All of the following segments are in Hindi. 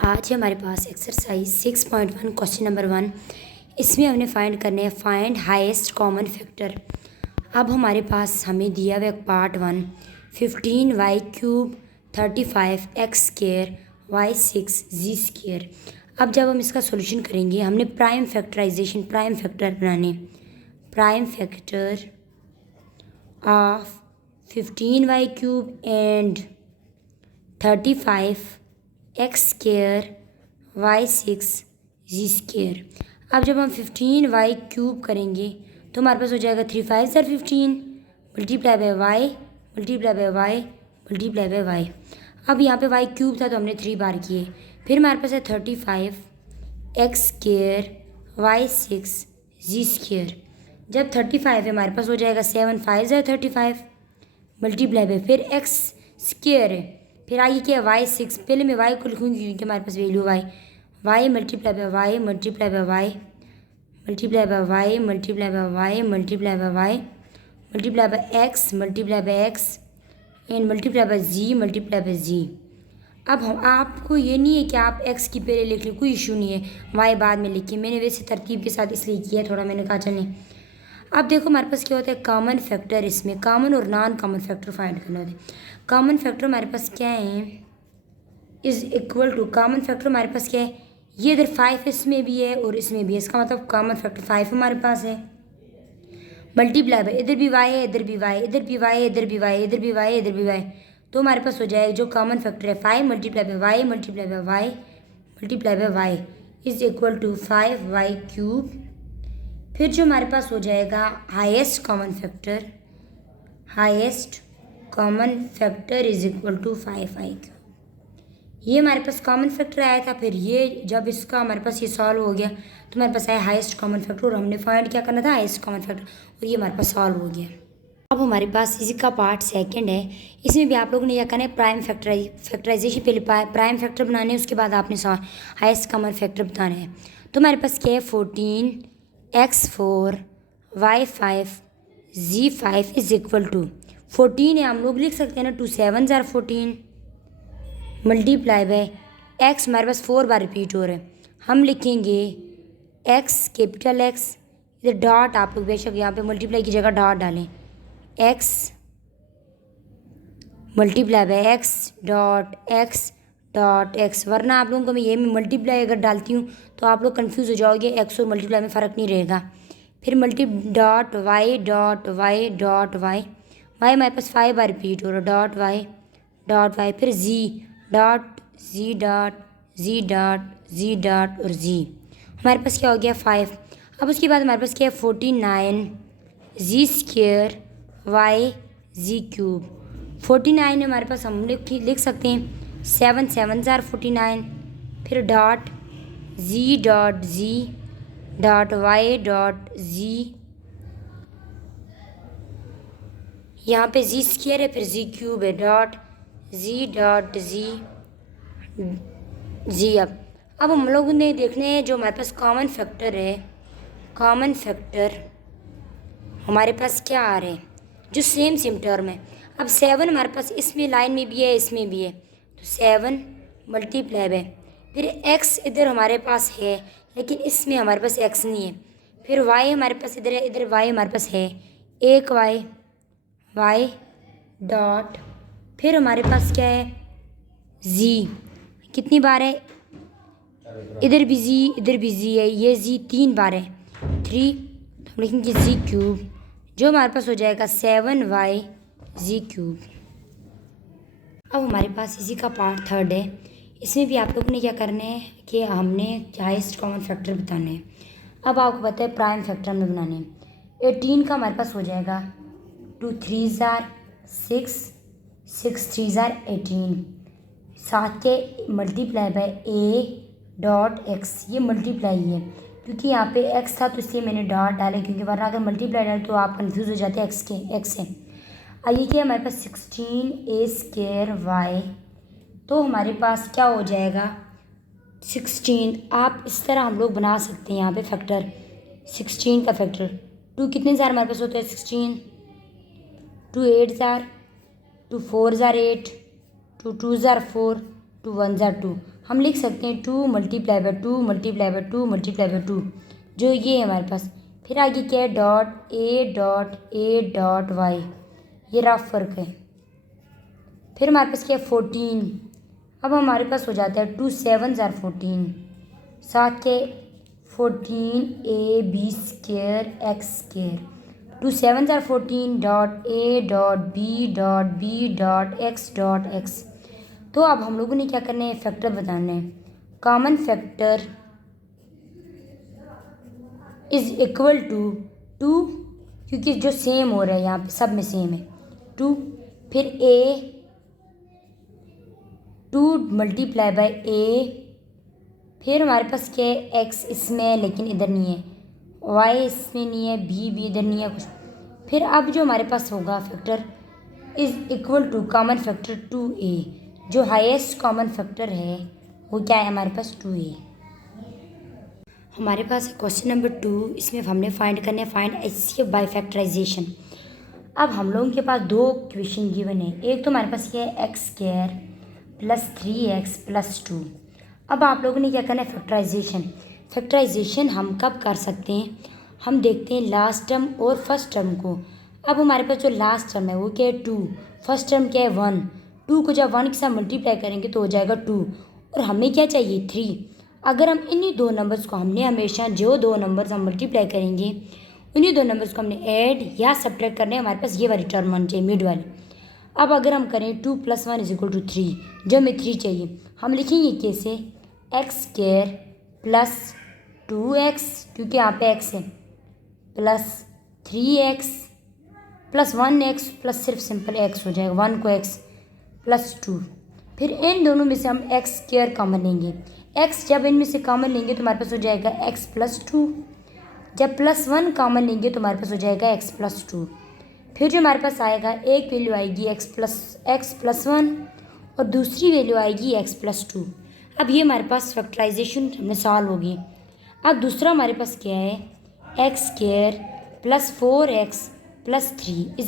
आज है हमारे पास एक्सरसाइज 6.1 क्वेश्चन नंबर 1। इसमें हमने फाइंड करने हैं फाइंड हाईएस्ट कॉमन फैक्टर। अब हमारे पास हमें दिया हुआ part 1 15y³ 35x² y6 z²। अब जब हम इसका सॉल्यूशन करेंगे हमने प्राइम फैक्टर बनाने। Prime factor of 15y³ and 35x² y6 z²। अब जब हम 15y³ करेंगे तो हमारे पास हो जाएगा 3 5 15 multiply by y multiply by y multiply by y. अब यहाँ पे y³ था तो हमने 3 बार किए। फिर हमारे पास है 35x² y6 z²। जब 35 है हमारे पास हो जाएगा 7 5 35 मल्टीप्लाई बाय फिर x² है। फिर आगे क्या है y6। पहले मैं y को लिखूँगी क्योंकि हमारे पास value y multiply by y multiply by y multiply by y multiply by y multiply by y multiply by x multiply by x and multiply by g multiply by g. अब हम आपको ये नहीं है कि आप x की पहले लिख लें, कोई इशू नहीं है, y बाद में लिखिए। मैंने वैसे तरतीब के साथ इसलिए किया, थोड़ा मैंने कहा चलें। अब देखो हमारे पास क्या होता है कॉमन फैक्टर। इसमें कॉमन और नॉन कॉमन फैक्टर फाइंड करना होता है। कॉमन फैक्टर हमारे पास क्या है is equal to common factor हमारे पास क्या है, ये इधर 5 इसमें भी है और इसमें भी है, इसका मतलब कॉमन फैक्टर 5 हमारे पास है। मल्टीप्लाई बाय इधर भी y है इधर भी y इधर भी y इधर भी y इधर भी y इधर भी y, तो हमारे पास हो जाएगा जो कॉमन फैक्टर है 5 multiply by y multiply by y multiply by y is equal to 5y³। फिर जो हमारे पास हो जाएगा highest common factor is equal to 5y³। ये हमारे पास कॉमन फैक्टर आया था। फिर ये जब इसका हमारे पास ये सॉल्व हो गया तो हमारे पास आया हाईएस्ट कॉमन फैक्टर और हमने फाइंड क्या करना था हाईएस्ट कॉमन फैक्टर, और ये हमारे पास सॉल्व हो गया। अब हमारे पास इसी का पार्ट 2 है। इसमें भी आप लोगों ने क्या करना है प्राइम फैक्टराइजेशन, पहले प्राइम फैक्टर बनाने हैं उसके बाद आपने हाईएस्ट कॉमन फैक्टर बताना है। तो हमारे पास क्या है 14x4 y5 z5 is equal to 14 है, हम लोग लिख सकते हैं ना 2 7 14 मल्टीप्लाई बाय एक्स हमारे पास 4 बार रिपीट हो रहा है, हम लिखेंगे एक्स कैपिटल एक्स, इधर डॉट आप लोग बेशक यहाँ पे मल्टीप्लाई की जगह डॉट डालें, x multiply by x dot x, वरना आप लोगों को मैं ये मल्टीप्लाई अगर डालती हूँ तो आप लोग कंफ्यूज हो जाओगे, एक्स और मल्टीप्लाई में फ़र्क नहीं रहेगा। फिर डॉट वाई हमारे पास 5 बार रिपीट हो रहा है, डॉट वाई फिर जी डॉट और जी, हमारे पास क्या हो गया 5। अब उसके बाद हमारे पास क्या है 49z² y z³। 49 हमारे पास हम लिख सकते हैं 7 7 49, फिर dot g dot y dot g, यहाँ पे z² है फिर z³ है, डॉट जी डॉट जी। अब हम लोगों ने देखने हैं जो हमारे पास कॉमन फैक्टर है, कॉमन फैक्टर हमारे पास क्या आ रहे हैं जो सेम टर्म है। अब 7 हमारे पास इसमें लाइन में भी है इसमें भी है, तो 7 मल्टीप्लाई बाय फिर x इधर हमारे पास है लेकिन इसमें हमारे पास x नहीं है, फिर y हमारे पास इधर है, इधर y हमारे पास है एक y डॉट फिर हमारे पास क्या है z, कितनी बार है इधर भी z है, ये z 3 बार है 3, तो हम लिखेंगे z³ जो हमारे पास हो जाएगा 7y z³। अब हमारे पास इसी का पार्ट 3 है। इसमें भी आप लोगों ने क्या करना है कि हमने हाईएस्ट कॉमन फैक्टर बताने हैं। अब आपको पता है प्राइम फैक्टर में बनाने हैं। 18 का हमारे पास हो जाएगा 2 3 6 6 3 18, साथ के multiply by A dot x, ये मल्टीप्लाई है क्योंकि यहाँ पे एक्स था तो इसलिए मैंने डॉट डाला, क्योंकि वरना अगर मल्टीप्लाई डाले तो आप कंफ्यूज हो जाते हैं एक्स से। आइए कि हमारे पास 16a² y, तो हमारे पास क्या हो जाएगा 16। आप इस तरह हम लोग बना सकते हैं यहाँ पे फैक्टर 16 का फैक्टर 2 कितने ज़ार हमारे पास होता है 16, 2 8 ज़ार, 2 4 ज़ार 8, 2 2 ज़ार 4, 2 1 ज़ार 2, हम लिख सकते हैं 2 multiply by 2 multiply by 2 multiply by 2, जो ये है हमारे पास। फिर आगे क्या है, .a.a.y, ये रफ वर्क है। फिर हमारे पास क्या है 14। अब हमारे पास हो जाता है 2 7s are 14, साथ के 14ab² to 7s are 14.a.b.b.x.x। तो अब हम लोगों ने क्या करना है, फैक्टर बताना है। Common factor is equal to 2, क्योंकि जो सेम हो रहा है यहाँ पे सब में सेम है 2। फिर a 2 मल्टीप्लाई बाय a। फिर हमारे पास क्या है, x इसमें है लेकिन इधर नहीं है, y इसमें नहीं है, b भी इधर नहीं है कुछ। फिर अब जो हमारे पास होगा factor is equal to common factor 2a, जो हाईएस्ट कॉमन फैक्टर है वो क्या है हमारे पास 2a। हमारे पास क्वेश्चन नंबर 2, इसमें हमने फाइंड करने फाइंड HCF बाय फैक्टराइजेशन। अब हम लोगों के पास दो इक्वेशन गिवन है। एक तो हमारे पास ये है x² + 3x + 2। अब आप लोगों ने क्या करना है, फैक्टराइजेशन। फैक्टराइजेशन हम कब कर सकते हैं, हम देखते हैं लास्ट टर्म और फर्स्ट टर्म को। अब हमारे पास जो लास्ट टर्म है वो क्या है 2, फर्स्ट टर्म क्या है 1। 2 को जब 1 के साथ मल्टीप्लाई करेंगे तो हो जाएगा 2, और हमें क्या चाहिए 3। अगर हम इन्हीं दो नंबर्स को, हमने हमेशा जो दो नंबर्स हम मल्टीप्लाई करेंगे उन्हीं दो नंबर्स को हमने ऐड या सब्ट्रैक्ट करने, हमारे पास ये वाली टर्म होनी चाहिए मिड वाली। अब अगर हम करें 2 + 1 = 3, जो हमें 3 चाहिए, हम लिखेंगे कैसे, x² + 2x, क्योंकि यहाँ पे x है, + 3x + 1x प्लस सिर्फ सिंपल x हो जाएगा, 1 को x + 2। फिर इन दोनों में से हम x² कॉमन लेंगे। x जब इनमें से कॉमन लेंगे तो हमारे पास हो जाएगा x + 2। जब +1 कॉमन लेंगे तो हमारे पास हो जाएगा x + 2। फिर जो हमारे पास आएगा, एक वैल्यू आएगी x + 1 और दूसरी वैल्यू आएगी x + 2। अब ये हमारे पास फैक्टराइजेशन हमने सॉल्व होगी। अब दूसरा हमारे पास क्या है, x² + 4x + 3 =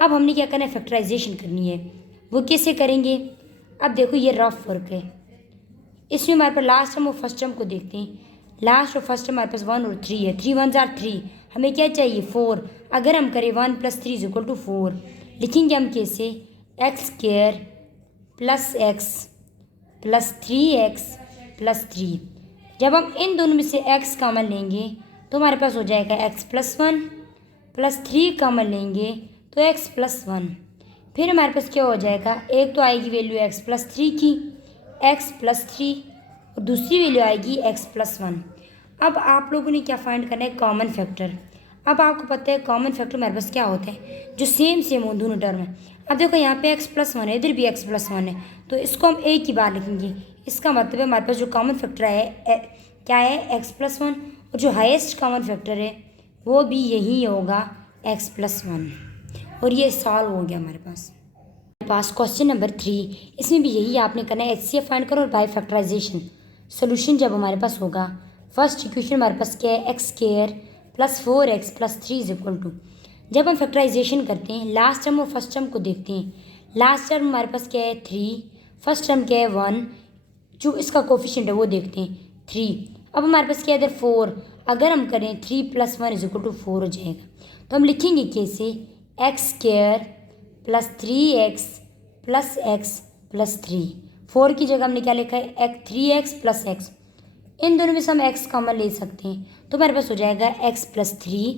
अब हमने क्या करना है, फैक्टराइजेशन करनी है। वो कैसे करेंगे, अब देखो ये रफ वर्क है। इसमें हमारे पास लास्ट टर्म और फर्स्ट टर्म को देखते हैं। लास्ट और फर्स्ट टर्म हमारे पास 1 और 3 है, 3 1s are 3, हमें क्या चाहिए 4। अगर हम करें 1 + 3 = 4, लिखेंगे हम कैसे, x² + x + 3x + 3। जब हम इन दोनों में से x कॉमन लेंगे तो हमारे पास हो जाएगा x + 1 + 3 कॉमन लेंगे तो x + 1। फिर हमारे पास क्या हो जाएगा, एक तो आएगी वैल्यू x + 3 की, x + 3, और दूसरी वैल्यू आएगी x + 1। अब आप लोगों ने क्या फाइंड करना है, कॉमन फैक्टर। अब आपको पता है कॉमन फैक्टर हमारे पास क्या होता है, जो सेम हो दोनों टर्म है। अब देखो यहाँ पे x + 1 है, इधर भी x + 1 है, तो इसको हम एक ही बार लिखेंगे। इसका मतलब है हमारे पास जो कॉमन फैक्टर है क्या है, x + 1, और जो हाईएस्ट कॉमन फैक्टर है वो भी यही होगा, x + 1। और ये सॉल्व हो गया हमारे पास क्वेश्चन नंबर 3। इसमें भी यही आपने करना है, HCF फाइंड करो और बाय फैक्टराइजेशन। सोल्यूशन जब हमारे पास होगा, फर्स्ट इक्वेशन हमारे पास क्या है, x² + 4x + 3 = जब हम फैक्टराइजेशन करते हैं, लास्ट टर्म और फर्स्ट टर्म को देखते हैं। लास्ट टर्म हमारे पास क्या है 3, फर्स्ट टर्म क्या है 1, जो इसका कोफिशिएंट है वो देखते हैं 3। अब हमारे पास क्या है इधर 4, अगर हम करें 3 + 1 = 4 हो जाएगा। तो हम लिखेंगे कैसे, x² + 3x + x + 3। 4 की जगह हमने क्या लिखा है, 3x + x। इन दोनों में से हम x कॉमन ले सकते हैं तो हमारे पास हो जाएगा x + 3।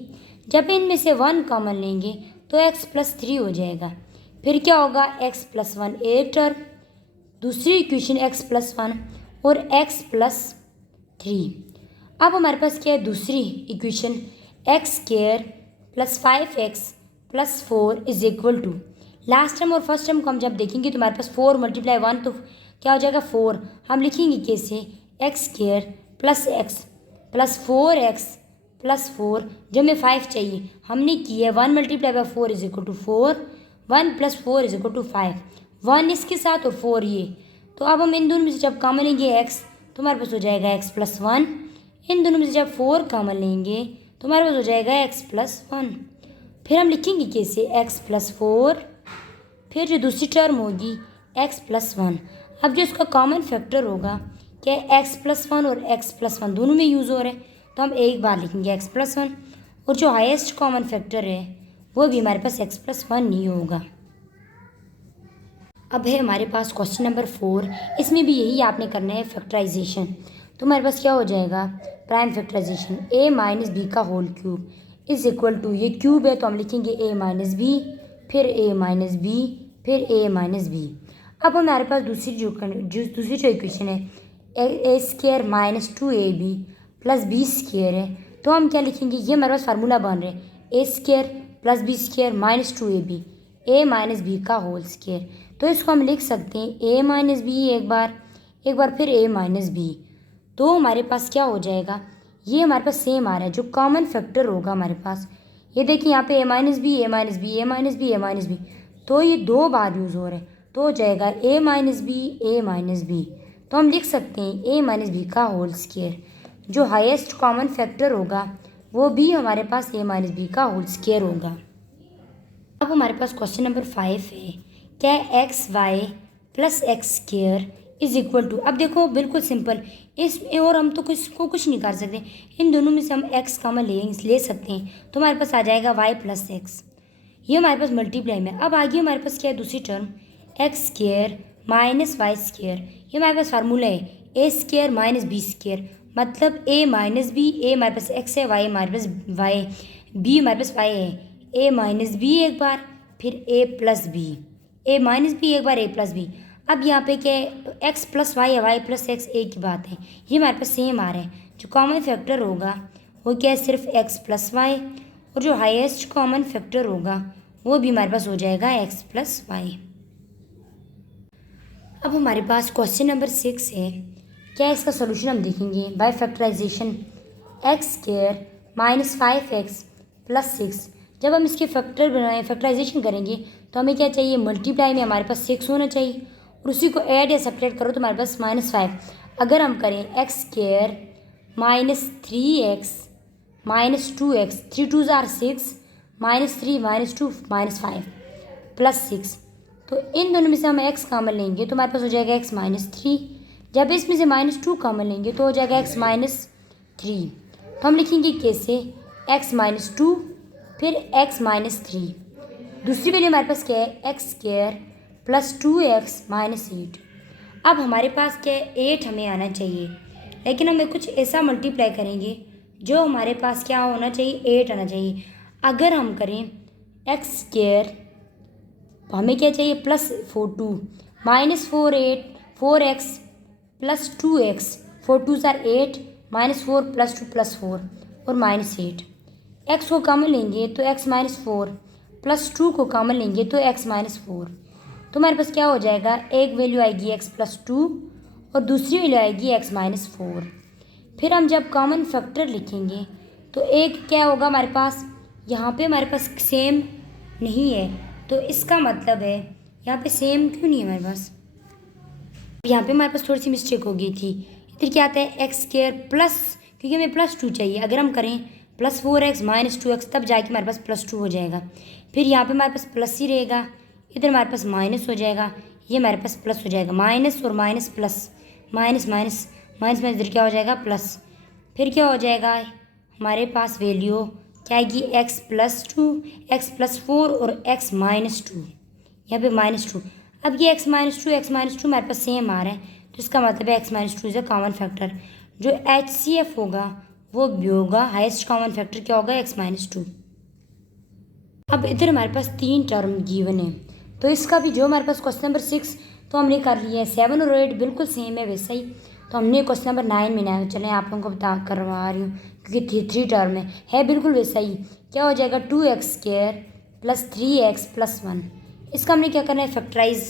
जब इनमें से 1 कॉमन लेंगे तो x + 3 हो जाएगा। फिर क्या होगा, x + 1 एक टर्म, दूसरी इक्वेशन x + 1 और x + 3। अब हमारे पास क्या है, दूसरी equation x² + 5x + 4 = last term और फर्स्ट टर्म को हम जब देखेंगे तो हमारे पास 4 × 1 तो क्या हो जाएगा 4। हम लिखेंगे कैसे, x² + x + 4x + 4, जो हमें 5 चाहिए, हमने की है 1 × 4 = 4, 1 + 4 = 5, 1 इसके साथ और 4 ये। तो अब हम इन दोनों में से जब कॉमन लेंगे x तो हमारे पास हो जाएगा x + 1। इन दोनों में से जब 4 कॉमन लेंगे तो हमारे पास हो जाएगा x + 1। फिर हम लिखेंगे कैसे, x + 4, फिर जो दूसरी टर्म होगी x + 1। अब जो इसका कॉमन फैक्टर होगा क्या x+1 और x+1 दोनों में यूज़ हो रहे हैं, तो हम एक बार लिखेंगे x+1, और जो हाईएस्ट कॉमन फैक्टर है वो भी हमारे पास x+1 नहीं होगा। अब है हमारे पास क्वेश्चन नंबर 4। इसमें भी यही आपने करना है फैक्टराइजेशन। तो हमारे पास क्या हो जाएगा, prime factorization a minus b का whole cube is equal to, ये क्यूब है तो हम लिखेंगे a माइनस बी, फिर a माइनस बी, फिर a माइनस बी। अब हमारे पास दूसरी जो इक्वेशन है a square minus 2ab plus b square है, तो हम क्या लिखेंगे, ये हमारे पास फार्मूला बन रहे हैं a square plus b square minus 2ab a minus b का होल स्क्वायर। तो इसको हम लिख सकते हैं a माइनस बी एक बार फिर a माइनस बी। तो हमारे पास क्या हो जाएगा, ये हमारे पास सेम आ रहा है, जो कॉमन फैक्टर होगा हमारे पास, ये देखिए यहाँ पे a minus b, a minus b, a minus b, a minus b, तो ये दो बार यूज़ हो रहे हैं, तो हो जाएगा a minus b, a minus b. तो हम लिख सकते हैं a माइनस बी का होल स्क्वायर, जो हाईएस्ट कॉमन फैक्टर होगा वो भी हमारे पास a माइनस बी का होल स्क्वायर होगा। अब हमारे पास क्वेश्चन नंबर 5 है, क्या x y plus x square is equal to, अब देखो बिल्कुल सिंपल, इसमें और हम तो कुछ नहीं कर सकते, इन दोनों में से हम एक्स कॉमन ले सकते हैं, तो हमारे पास आ जाएगा वाई प्लस एक्स, ये हमारे पास मल्टीप्लाई में। अब आगे हमारे पास क्या है, दूसरी term x square minus y square, ये हमारे पास फार्मूला है a square minus b square, मतलब ए माइनस बी, ए हमारे पास एक्स है, वाई हमारे पास वाई, बी हमारे पास वाई है, ए माइनस बी एक बार, फिर ए प्लस बी, ए माइनस बी एक बार, ए प्लस बी। अब यहाँ पे क्या है, एक्स प्लस वाई है, वाई प्लस एक्स एक ही बात है, ये हमारे पास सेम आ रहा है। जो कॉमन फैक्टर होगा वो क्या है, सिर्फ एक्स प्लस वाई, और जो हाईएस्ट कॉमन फैक्टर होगा वो भी हमारे पास हो जाएगा एक्स प्लस वाई। अब हमारे पास क्वेश्चन नंबर 6 है, क्या इसका सोल्यूशन हम देखेंगे by factorisation x square minus 5x plus 6। जब हम इसके फैक्टराइजेशन करेंगे तो हमें क्या चाहिए, मल्टीप्लाई में हमारे पास 6 होना चाहिए, और उसी को ऐड या सब्ट्रैक्ट करो तो हमारे पास -5। अगर हम करें x square minus 3x minus 2x, 3 2 ज़ार 6, माइनस 3 माइनस 2 माइनस 5 प्लस 6, तो इन दोनों में से हम x कॉमन लेंगे तो हमारे पास हो जाएगा x माइनस 3। जब इसमें से -2 कॉमन लेंगे तो हो जाएगा x माइनस 3। तो हम लिखेंगे कैसे, x माइनस 2 फिर x माइनस 3। दूसरी वैल्यू हमारे पास क्या है, x square plus 2x minus 8। अब हमारे पास क्या है, 8 हमें आना चाहिए, लेकिन हमें कुछ ऐसा मल्टीप्लाई करेंगे जो हमारे पास क्या होना चाहिए, 8 आना चाहिए। अगर हम करें एक्स स्क्वायर तो हमें क्या चाहिए, plus 2 minus 4x plus 2x, 4 2 ज़ार 8 माइनस 4 प्लस 2 प्लस 4 और माइनस 8। एक्स को कॉमन लेंगे तो x माइनस 4 प्लस 2 को कॉमन लेंगे तो x माइनस 4। तो हमारे पास क्या हो जाएगा, एक वैल्यू आएगी x प्लस 2 और दूसरी वैल्यू आएगी x माइनस 4। फिर हम जब कॉमन फैक्टर लिखेंगे तो एक क्या होगा हमारे पास, यहाँ पे हमारे पास सेम नहीं है, तो इसका मतलब है यहाँ पे सेम क्यों नहीं है हमारे पास, यहाँ पे हमारे पास थोड़ी सी मिस्टेक हो गई थी। इधर क्या आता है एक्स स्क्वायर प्लस, क्योंकि हमें +2 चाहिए, अगर हम करें प्लस 4x माइनस 2x तब जाके हमारे पास +2 हो जाएगा। फिर यहाँ पे हमारे पास प्लस ही रहेगा, इधर हमारे पास माइनस हो जाएगा, ये हमारे पास प्लस हो जाएगा, माइनस और minus plus, minus minus minus में इधर क्या हो जाएगा प्लस। फिर क्या हो जाएगा, हमारे पास वैल्यू क्या आएगी, x प्लस 2, x प्लस 4 और x माइनस 2, यहाँ पे -2। अब ये x माइनस 2 हमारे पास सेम आ रहा है, तो इसका मतलब है x minus 2 is a common factor. जो HCF होगा वो भी होगा, हाईएस्ट कॉमन फैक्टर क्या होगा, x माइनस 2। अब इधर हमारे पास 3 टर्म गिवन है, तो इसका भी जो हमारे पास क्वेश्चन नंबर 6 तो हमने कर लिया है, 7 और 8 बिल्कुल सेम है वैसा ही, तो हमने क्वेश्चन नंबर 9 में ना चले आप लोगों को बता करवा रही हूँ, क्योंकि 3 टर्म है बिल्कुल वैसा ही। क्या हो जाएगा, 2x square plus 3x plus 1। इसका हमने क्या करना है, फैक्टराइज।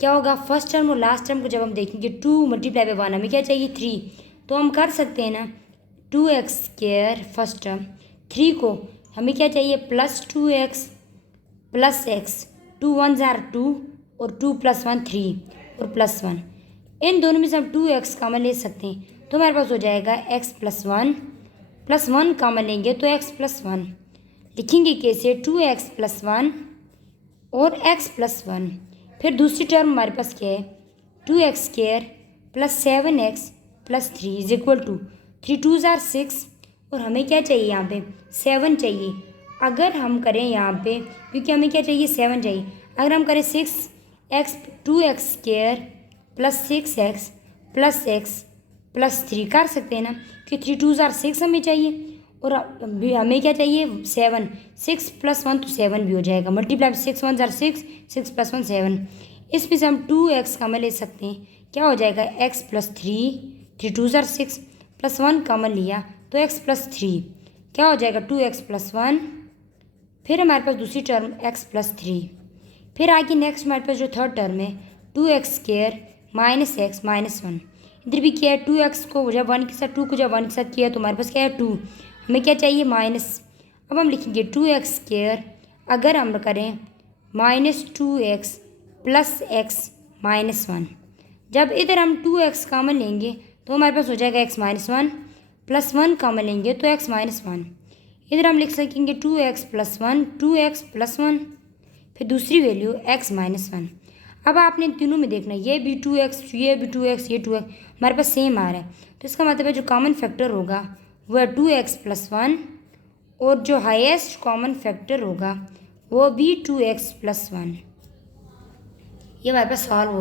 क्या होगा, फर्स्ट टर्म और लास्ट टर्म को जब हम देखेंगे 2 मल्टीप्लाई बाय 1 हमें क्या चाहिए 3, तो हम कर सकते हैं ना 2x स्क्वायर फर्स्ट टर्म, 3 को हमें क्या चाहिए प्लस 2x प्लस x, 2 1 ज़ार 2 और 2 प्लस 1 3 और प्लस 1, इन दोनों में से हम 2x कॉमन ले सकते हैं, तो हमारे पास हो जाएगा x प्लस 1 कॉमन लेंगे तो x प्लस 1 लिखेंगे कैसे, 2x प्लस 1 और x प्लस 1। फिर दूसरी टर्म हमारे पास क्या है, 2x² plus 7x plus 3 is equal to 3 2 ज़ार 6 और हमें क्या चाहिए यहाँ पे 7 चाहिए। अगर हम करें यहाँ पे क्योंकि हमें क्या चाहिए 7 चाहिए, अगर हम करें 2x² प्लस 6x प्लस 3 कर सकते हैं ना कि 3 2 ज़ार 6 हमें चाहिए और हमें क्या चाहिए 7। 6 प्लस 1 तो 7 भी हो जाएगा, मल्टीप्लाई 6 1 ज़ार 6 6 प्लस 1 7। इसमें से हम 2x कॉमन ले सकते हैं, क्या हो जाएगा x प्लस 3 2 ज़ार 6 प्लस 1 कॉमन लिया तो x प्लस 3 क्या हो जाएगा 2x प्लस 1। फिर हमारे पास दूसरी टर्म x प्लस 3। फिर आगे नेक्स्ट हमारे पास जो थर्ड टर्म है 2x² माइनस x माइनस 1। इधर भी क्या है 2x को जब 1 के साथ 2 को जब 1 के साथ किया तो हमारे पास क्या है 2, हमें क्या चाहिए माइनस। अब हम लिखेंगे 2x² अगर हम करें minus 2x plus x minus 1। जब इधर हम 2x कॉमन लेंगे तो हमारे पास हो जाएगा x माइनस 1 प्लस 1 कॉमन लेंगे तो x माइनस 1। इधर हम लिख सकेंगे 2x प्लस 1 2x प्लस 1 फिर दूसरी वैल्यू x माइनस 1। अब आपने तीनों में देखना है ये भी 2x ये भी 2x ये 2x हमारे पास सेम आ रहा है, तो इसका मतलब है जो कॉमन फैक्टर होगा वह 2x प्लस 1 और जो हाईएस्ट कॉमन फैक्टर होगा वो भी 2x प्लस 1। ये हमारे पास सॉल्व हो